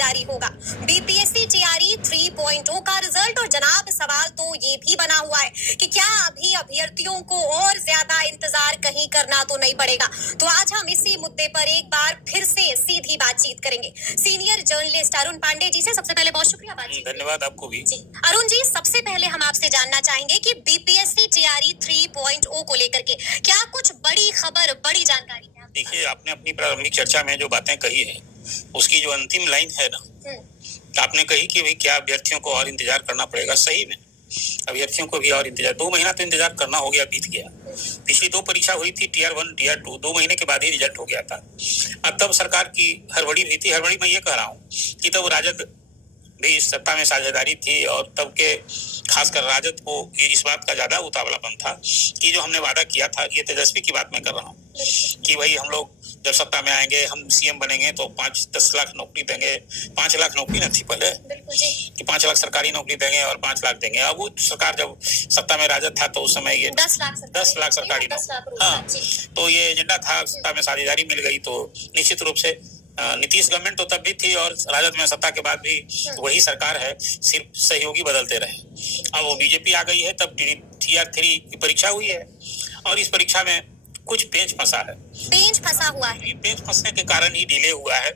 जारी होगा। BPSC TRE 3.0 का रिजल्ट और जनाब सवाल तो ये भी बना हुआ है कि क्या अभी अभ्यर्थियों को और ज्यादा इंतजार कहीं करना तो नहीं पड़ेगा। तो आज हम इसी मुद्दे पर एक बार फिर से सीधी बातचीत करेंगे सीनियर जर्नलिस्ट अरुण पांडे जी से। सबसे पहले बहुत शुक्रिया बातचीत। धन्यवाद आपको भी जी। अरुण जी, सबसे पहले हम आपसे जानना चाहेंगे कि बीपीएससी टीआरई 3.0 को लेकर के क्या कुछ बड़ी खबर, बड़ी जानकारी है? देखिए, आपने अपनी प्रारंभिक चर्चा में जो बातें कही है उसकी जो अंतिम लाइन है ना, आपने कही कि भाई क्या अभ्यर्थियों को और इंतजार करना पड़ेगा। सही में अभ्यर्थियों को भी और इंतजार, 2 महीना तो इंतजार करना हो गया, बीत गया। पिछली 2 परीक्षा हुई थी, टीआर 1 टीआर 2, 2 महीने के बाद ही रिजल्ट हो गया था। अब तब सरकार की हड़बड़ी भी थी। हड़बड़ी मैं ये कह रहा हूँ कि तब राजद भी सत्ता में साझेदारी थी और तब के खासकर राजद को इस बात का ज्यादा उतावलापन था कि जो हमने वादा किया था, ये तेजस्वी की बात मैं कर रहा हूँ कि भाई हम लोग जब सत्ता में आएंगे, हम सीएम बनेंगे तो 5-10 लाख नौकरी देंगे। 5 लाख नौकरी न थी पहले कि 5 लाख सरकारी नौकरी देंगे और 5 लाख देंगे। अब वो सरकार जब सत्ता में राजद था तो उस समय ये 10 लाख सरकारी नौकरी, हाँ, तो ये एजेंडा था। सत्ता में साझेदारी मिल गई तो निश्चित रूप से नीतीश गवर्नमेंट तो तब भी थी और राजद में सत्ता के बाद भी वही सरकार है, सिर्फ सहयोगी बदलते रहे। अब वो बीजेपी आ गई है, तब टीआर 3 की परीक्षा हुई है और इस परीक्षा में कुछ पेंच फंसा है। पेंच फंसा हुआ है। पेंच फंसने के कारण ही डिले हुआ है।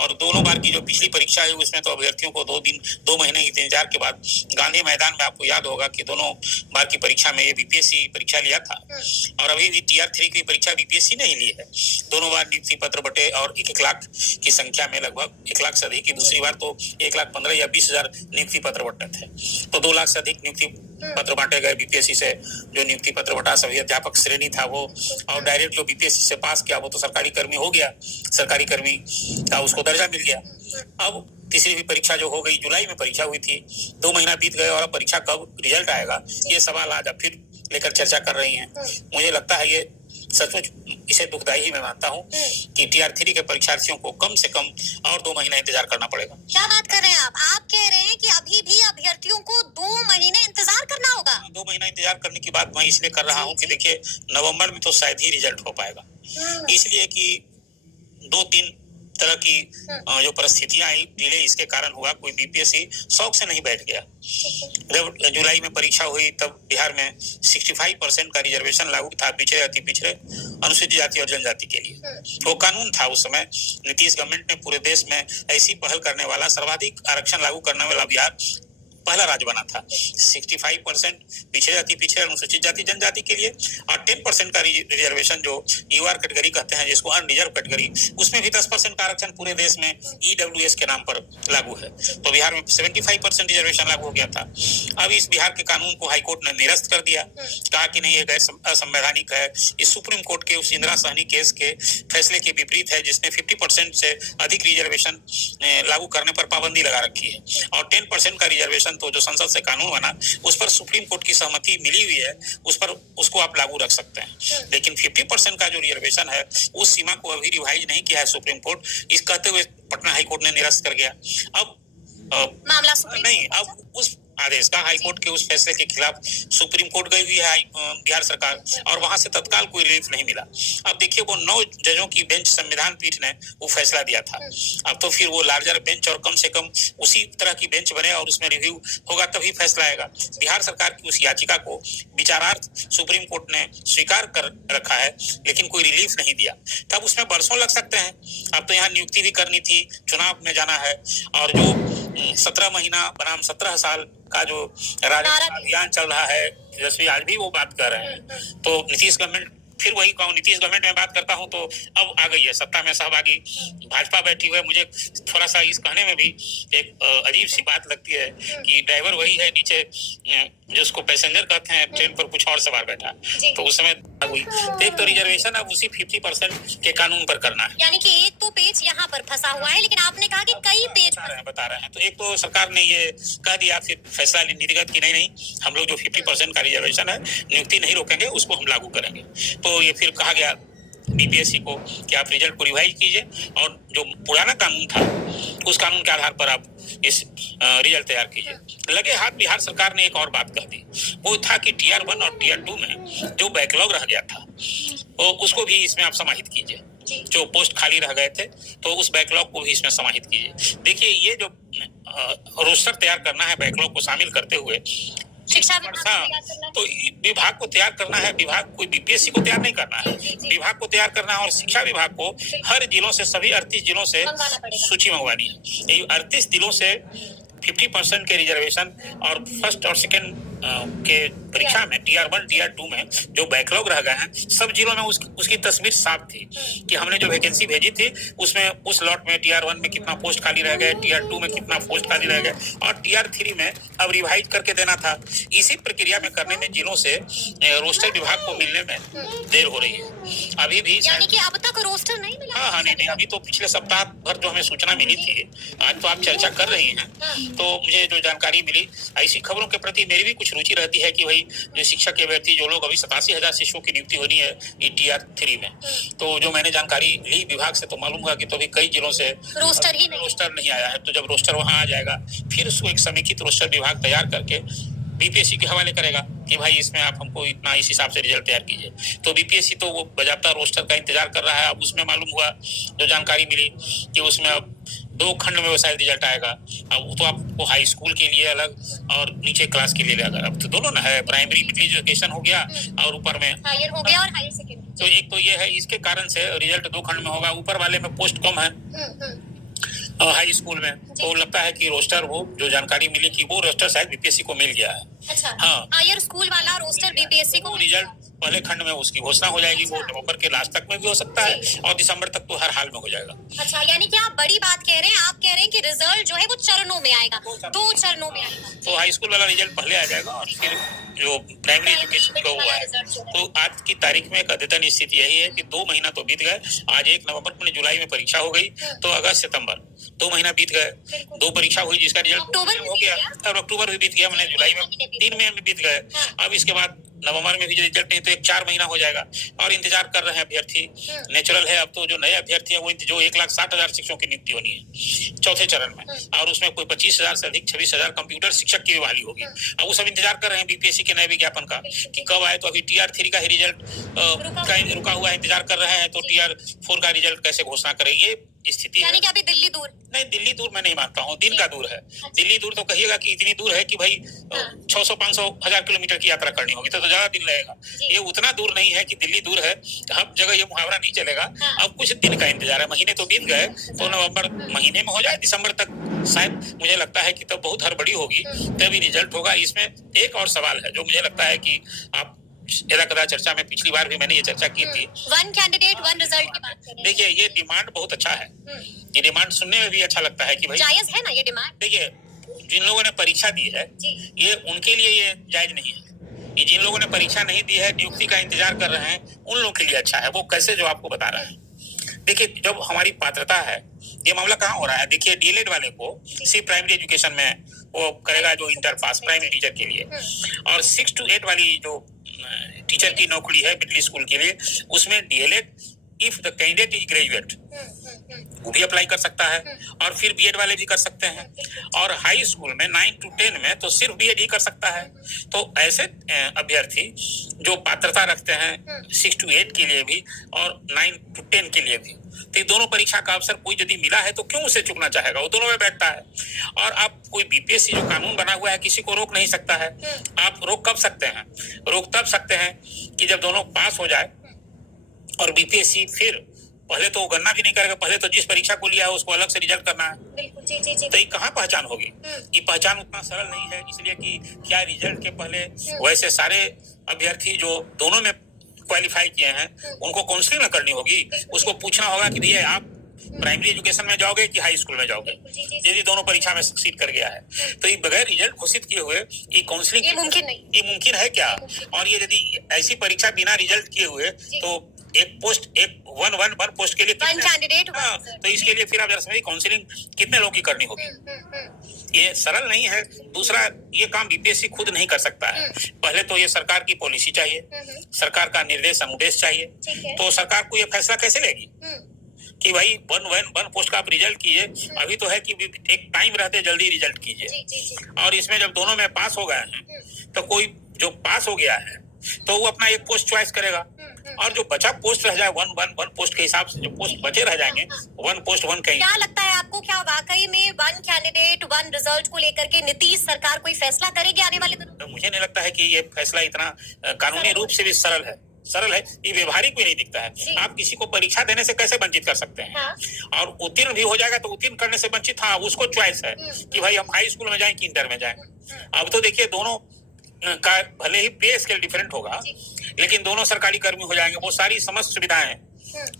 और दोनों बार की जो पिछली परीक्षा है उसमें तो अभ्यर्थियों को 2 महीने की इंतजार के बाद गांधी मैदान में, आपको याद होगा कि दोनों बार की परीक्षा में ये बीपीएससी परीक्षा लिया था और अभी भी टीआर 3 की परीक्षा बीपीएससी नहीं ली है। दोनों बार नियुक्ति पत्र बटे और 1 लाख की संख्या में, लगभग 1 लाख से अधिक की। दूसरी बार तो 1,15,000 या 20,000 नियुक्ति पत्र बटे थे, तो 2 लाख से अधिक नियुक्ति पत्र बांटे गए। बीपीएससी से जो नियुक्ति पत्र बटा सभी अध्यापक श्रेणी था वो, और डायरेक्ट जो बीपीएससी से पास किया वो तो सरकारी कर्मी हो गया, सरकारी कर्मी का उसको दर्जा मिल गया। अब तीसरी भी परीक्षा जो हो गई, जुलाई में परीक्षा हुई थी, 2 महीना बीत गए और अब परीक्षा कब रिजल्ट आएगा, ये सवाल आज अब फिर लेकर चर्चा कर रही हैं। मुझे लगता है ये सचमुच इसे दुखदायी ही मैं मानता हूँ कि टीआर 3 के परीक्षार्थियों को कम से कम और 2 महीना इंतजार करना पड़ेगा। क्या बात कर रहे हैं आप? आप कह रहे हैं कि अभी भी अभ्यर्थियों को 2 महीने इंतजार करना होगा? 2 महीना इंतजार करने की बात मैं इसलिए कर रहा हूँ कि देखिए, नवंबर में तो शायद ही रिजल्ट हो पाएगा, इसलिए कि 2-3 तरह की जो परिस्थितियां आई, डिले इसके कारण हुआ। कोई बीपीएससी शौक से नहीं बैठ गया। जब जुलाई में परीक्षा हुई तब बिहार में 65% का रिजर्वेशन लागू था पिछड़े, अति पिछड़े, अनुसूचित जाति और जनजाति के लिए। वो कानून था उस समय। नीतीश गवर्नमेंट ने पूरे देश में ऐसी पहल करने वाला, सर्वाधिक आरक्षण लागू करने वाला बिहार पहला राज्य बना था। 65% पिछड़े, अति पिछड़े, अनुसूचित जाति जनजाति के लिए और 10% का रिजर्वेशन जो यूआर कैटेगरी कहते हैं, जिसको अनरिजर्व कैटेगरी, उसमें भी 10% का आरक्षण पूरे देश में ईडब्ल्यूएस के नाम पर लागू है। तो बिहार में 75% रिजर्वेशन लागू हो गया था। अब इस बिहार के कानून को हाईकोर्ट ने निरस्त कर दिया, कहा कि नहीं, ये गैर असंवैधानिक है। इस सुप्रीम कोर्ट के उस इंदिरा सहनी केस के फैसले के विपरीत है, जिसने 50% से अधिक रिजर्वेशन लागू करने पर पाबंदी लगा रखी है। और 10% का रिजर्वेशन तो जो संसद से कानून बना उस पर सुप्रीम कोर्ट की सहमति मिली हुई है, उस पर उसको आप लागू रख सकते हैं। लेकिन 50% का जो रिजर्वेशन है उस सीमा को अभी रिवाइज नहीं किया है सुप्रीम कोर्ट, इस कहते हुए पटना हाईकोर्ट ने निरस्त कर गया। अब मामला नहीं, अब उस आदेश का, हाईकोर्ट के उस फैसले के खिलाफ सुप्रीम कोर्ट गई हुई है बिहार सरकार, और वहां से तत्काल कोई रिलीफ नहीं मिला। अब देखिए, वो 9 जजों की बेंच संविधान पीठ ने वो फैसला दिया था। अब तो फिर वो लार्जर बेंच और कम से कम उसी तरह की बेंच बने और उसमें रिव्यू होगा तभी फैसला आएगा। बिहार सरकार की उस याचिका को विचारार्थ सुप्रीम कोर्ट ने स्वीकार कर रखा है, लेकिन कोई रिलीफ नहीं दिया। तब उसमें बरसों लग सकते हैं। अब तो यहाँ नियुक्ति भी करनी थी, चुनाव में जाना है, और जो 17 महीना बनाम 17 साल का जो राजनीतिक अभियान चल रहा है, तेजस्वी आज भी वो बात कर रहे हैं। तो नीतीश गवर्नमेंट, फिर वही कहूँ, नीतीश गवर्नमेंट में बात करता हूँ तो अब आ गई है सत्ता में सहभागी भाजपा बैठी हुई है। मुझे थोड़ा सा इस कहने में भी एक अजीब सी बात लगती है कि ड्राइवर वही है, नीचे जिसको पैसेंजर कहते हैं, ट्रेन पर कुछ और सवार बैठा, तो उस समय हुई। तो एक तो रिजर्वेशन अब उसी 50% के कानून पर करना है। यानी कि एक तो पेच यहाँ पर फंसा हुआ है, लेकिन आपने कहा कि कई पेच बता रहे हैं। तो एक तो सरकार ने ये कह दिया, फिर फैसला नीतिगत की नहीं, हम लोग जो 50% का रिजर्वेशन है, नियुक्ति नहीं रोकेंगे, उसको हम लागू करेंगे। तो ये फिर कहा गया बीपीएससी को कि आप रिजल्ट को रिवाइज कीजिए और जो पुराना कानून था उस कानून के आधार पर आप इस रिजल्ट तैयार कीजिए। लगे हाथ बिहार सरकार ने एक और बात कह दी, वो था कि टीआर 1 और टीआर 2 में जो बैकलॉग रह गया था वो उसको भी इसमें आप समाहित कीजिए। जो पोस्ट खाली रह गए थे, तो उस बैकलॉग को भी इसमें समाहित कीजिए। देखिए, ये जो रोस्टर तैयार करना है बैकलॉग को शामिल करते हुए, शिक्षा तो विभाग को तैयार करना है। विभाग कोई बीपीएससी को तैयार नहीं करना है, विभाग को तैयार करना है और शिक्षा विभाग को हर जिलों से, सभी 38 जिलों से सूची मंगवानी है। ये 38 जिलों से 50% के रिजर्वेशन और फर्स्ट और सेकंड के परीक्षा में टीआर1 टीआर2 में जो बैकलॉग रह गए हैं, सब जिलों में उसकी तस्वीर साफ थी कि हमने जो वैकेंसी भेजी थी उसमें उस लॉट में टीआर1 में कितना पोस्ट खाली रह गए, टीआर2 में कितना पोस्ट खाली रह गए और टीआर3 में अब रिवाइज करके देना था। इसी प्रक्रिया में करने में जिलों से रोस्टर विभाग को मिलने में देर हो रही है। अभी भी यानी कि अब तक रोस्टर नहीं मिला? हाँ, नहीं, अभी तो पिछले सप्ताह भर जो हमें सूचना मिली थी, आज तो आप चर्चा कर रही हैं, तो मुझे जो जानकारी मिली, ऐसी खबरों के प्रति मेरी भी कुछ रुचि रहती है कि भाई जो शिक्षक के अभ्यर्थी जो लोग अभी 87,000 शिक्षकों की नियुक्ति होनी है टीआर3 में, तो जो मैंने जानकारी ली विभाग से, तो मालूम हुआ कि तो अभी कई जिलों से रोस्टर नहीं आया है। तो जब रोस्टर वहां आ जाएगा, फिर उसको एक समेकित रोस्टर विभाग तैयार करके बीपीएससी के हवाले करेगा कि भाई इसमें आप हमको इतना इस हिसाब से रिजल्ट तैयार कीजिए। तो बीपीएससी तो वो बजाबता रोस्टर का इंतजार कर रहा है। अब उसमें मालूम हुआ, जो जानकारी मिली, कि उसमें अब 2 खंड में शायद रिजल्ट आएगा। अब तो आपको हाई स्कूल के लिए अलग और नीचे क्लास के लिए अलग, अब तो दोनों ना है, प्राइमरी मिडिल एजुकेशन हो गया और ऊपर में हायर हो गया और हायर सेकेंडरी। तो एक तो ये है, इसके कारण से रिजल्ट 2 खंड में होगा। ऊपर वाले में पोस्ट कम है हाई स्कूल में, तो लगता है कि रोस्टर, वो जो जानकारी मिली कि वो रोस्टर शायद बीपीएससी को मिल गया है। अच्छा, हाँ, हायर स्कूल वाला रोस्टर बीपीएससी को रिजल्ट पहले खंड में उसकी घोषणा हो जाएगी। वो नवंबर के लास्ट तक में भी हो सकता है और दिसंबर तक तो हर हाल में हो जाएगा। अच्छा, यानी कि आप बड़ी बात कह रहे हैं, आप कह रहे हैं कि रिजल्ट जो है वो चरणों में आएगा, 2 चरणों में आएगा। तो हाई स्कूल वाला रिजल्ट पहले आ जाएगा और फिर जो प्राइमरी एजुकेशन का हुआ है। तो आज की तारीख में एक अद्यतन स्थिति यही है कि 2 महीना तो बीत गए। आज 1 नवंबर को जुलाई में परीक्षा हो गई, तो अगस्त सितंबर 2 महीना बीत गए। 2 परीक्षा हुई जिसका रिजल्ट हो गया, और अक्टूबर भी बीत गया, मैंने जुलाई में 3 महीने में बीत गए। अब इसके बाद नवंबर में भी जो रिजल्ट नहीं, तो 4 महीना हो जाएगा और इंतजार कर रहे हैं अभ्यर्थी। नेचुरल है, अब तो जो नए अभ्यर्थी है वो जो 1,60,000 शिक्षकों की नियुक्ति होनी है चौथे चरण में, और उसमें कोई 25,000 से अधिक 26,000 कंप्यूटर शिक्षक की बहाली होगी। अब वो सब इंतजार कर रहे हैं बीपीएससी के नए विज्ञापन का कि कब आए। तो अभी टीआर3 का ही रिजल्ट रुका हुआ है, इंतजार कर रहे हैं। तो टीआर4 का रिजल्ट कैसे घोषणा करेंगे, स्थिति यानी कि अभी दिल्ली दूर नहीं, दिल्ली दूर मैं नहीं मानता हूँ, दिन का दूर है। दिल्ली दूर तो कहिएगा कि इतनी दूर है कि भाई 600, 500, 1000 किलोमीटर की यात्रा करनी होगी, तो ज्यादा दिन लगेगा। ये उतना दूर नहीं है कि दिल्ली दूर है, हर जगह ये मुहावरा नहीं चलेगा। अब कुछ दिन का इंतजार है, महीने तो बीत गए, तो नवंबर महीने में हो जाए, दिसंबर तक शायद मुझे लगता है कि तब बहुत हड़बड़ी होगी, तभी रिजल्ट होगा। इसमें एक और सवाल है जो मुझे लगता है कि आप कदा चर्चा में, पिछली बार भी मैंने ये चर्चा की थी, 1 कैंडिडेट 1 रिजल्ट की बात करें। देखिए, ये डिमांड बहुत अच्छा है, ये डिमांड सुनने में भी अच्छा लगता है कि भाई जायज है ना ये डिमांड। देखिए, जिन लोगों ने परीक्षा दी है, ये उनके लिए ये जायज नहीं है। ये जिन लोगों ने परीक्षा नहीं दी है, नियुक्ति का इंतजार कर रहे हैं, उन लोगों के लिए अच्छा है। वो कैसे, जो आपको बता रहा है। देखिए, जब हमारी पात्रता है, ये मामला कहाँ हो रहा है। देखिए, डीएलएड वाले को सिर्फ प्राइमरी एजुकेशन में वो करेगा, जो इंटर पास प्राइमरी टीचर के लिए, और 6 to 8 वाली जो टीचर की नौकरी है मिडिल स्कूल के लिए, उसमें DElEd if the candidate is graduate वो भी अप्लाई कर सकता है, और फिर बीएड वाले भी कर सकते हैं। और हाई स्कूल में 9 to 10 में तो सिर्फ बीएड ही कर सकता है। तो ऐसे अभ्यर्थी जो पात्रता रखते हैं 6 to 8 के लिए भी और 9 to 10 के लिए भी, तो दोनों परीक्षा का अवसर कोई यदि मिला है तो क्यों उसे चुकना चाहेगा, वो दोनों में बैठता है। और आप कोई बीपीएससी जो कानून बना हुआ है किसी को रोक नहीं सकता है। आप रोक कब सकते हैं, रोक तब सकते हैं कि जब दोनों पास हो जाए और बीपीएससी फिर पहले तो गणना भी नहीं करेगा, पहले तो जिस परीक्षा को लिया है उसको अलग से रिजल्ट करना है। बिल्कुल, जी। तो ये कहाँ पहचान होगी। ये पहचान उतना सरल नहीं है, इसलिए कि क्या रिजल्ट के पहले वैसे सारे अभ्यर्थी जो दोनों में क्वालिफाई किए हैं उनको काउंसलिंग करनी होगी। उसको पूछना होगा कि भैया आप प्राइमरी एजुकेशन में जाओगे कि हाई स्कूल में जाओगे, यदि दोनों परीक्षा में सक्सीड कर गया है। तो ये बगैर रिजल्ट घोषित किए हुए ये काउंसलिंग ये मुमकिन नहीं, ये मुमकिन है क्या। और ये यदि ऐसी परीक्षा बिना रिजल्ट किए हुए, तो एक वन पोस्ट के लिए कैंडिडेट, तो इसके लिए फिर आप जरा समझिए काउंसलिंग कितने लोगों की करनी होगी। ये सरल नहीं है। दूसरा, ये काम बीपीएससी खुद नहीं कर सकता है। पहले तो ये सरकार की पॉलिसी चाहिए, सरकार का निर्देश अनुदेश चाहिए। तो सरकार को ये फैसला कैसे लेगी कि भाई वन पोस्ट का आप रिजल्ट कीजिए। अभी तो है कि एक टाइम रहते जल्दी रिजल्ट कीजिए। और इसमें जब दोनों में पास हो गए हैं, तो कोई जो पास हो गया है तो वो अपना एक पोस्ट चॉइस करेगा, और जो बचा पोस्ट रह जाए वन पोस्ट के हिसाब से जो पोस्ट बचे रह जाएंगे, वन पोस्ट वन कहीं। क्या लगता है आपको, क्या वाकई में वन कैंडिडेट वन रिजल्ट को लेकर के नीतीश सरकार कोई फैसला करेगी आने वाले दिनों? तो मुझे नहीं लगता है कि ये फैसला इतना कानूनी रूप से भी सरल है, ये व्यवहारिक भी नहीं दिखता है। आप किसी को परीक्षा देने से कैसे वंचित कर सकते हैं? हाँ। और उत्तीर्ण भी हो जाएगा तो उत्तीर्ण करने से वंचित, हाँ उसको चॉइस है कि भाई हम हाई स्कूल में जाएं कि इंटर में जाएं। अब तो देखिए दोनों का भले ही पे स्केल डिफरेंट होगा, लेकिन दोनों सरकारी कर्मी हो जाएंगे। वो सारी समस्त सुविधाएं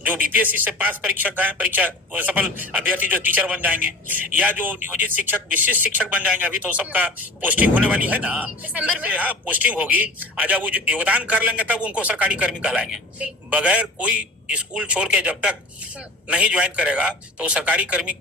जो बीपीएससी से पास परीक्षक हैं, परीक्षा सफल अभ्यर्थी जो टीचर बन जाएंगे, या जो नियोजित शिक्षक विशिष्ट शिक्षक बन जाएंगे, अभी तो सबका पोस्टिंग होने वाली है ना, दिसंबर में। हाँ पोस्टिंग होगी, जब वो योगदान कर लेंगे तब उनको सरकारी कर्मी कहलाएंगे। बगैर कोई स्कूल छोड़ के जब तक नहीं ज्वाइन करेगा तो सरकारी कर्मी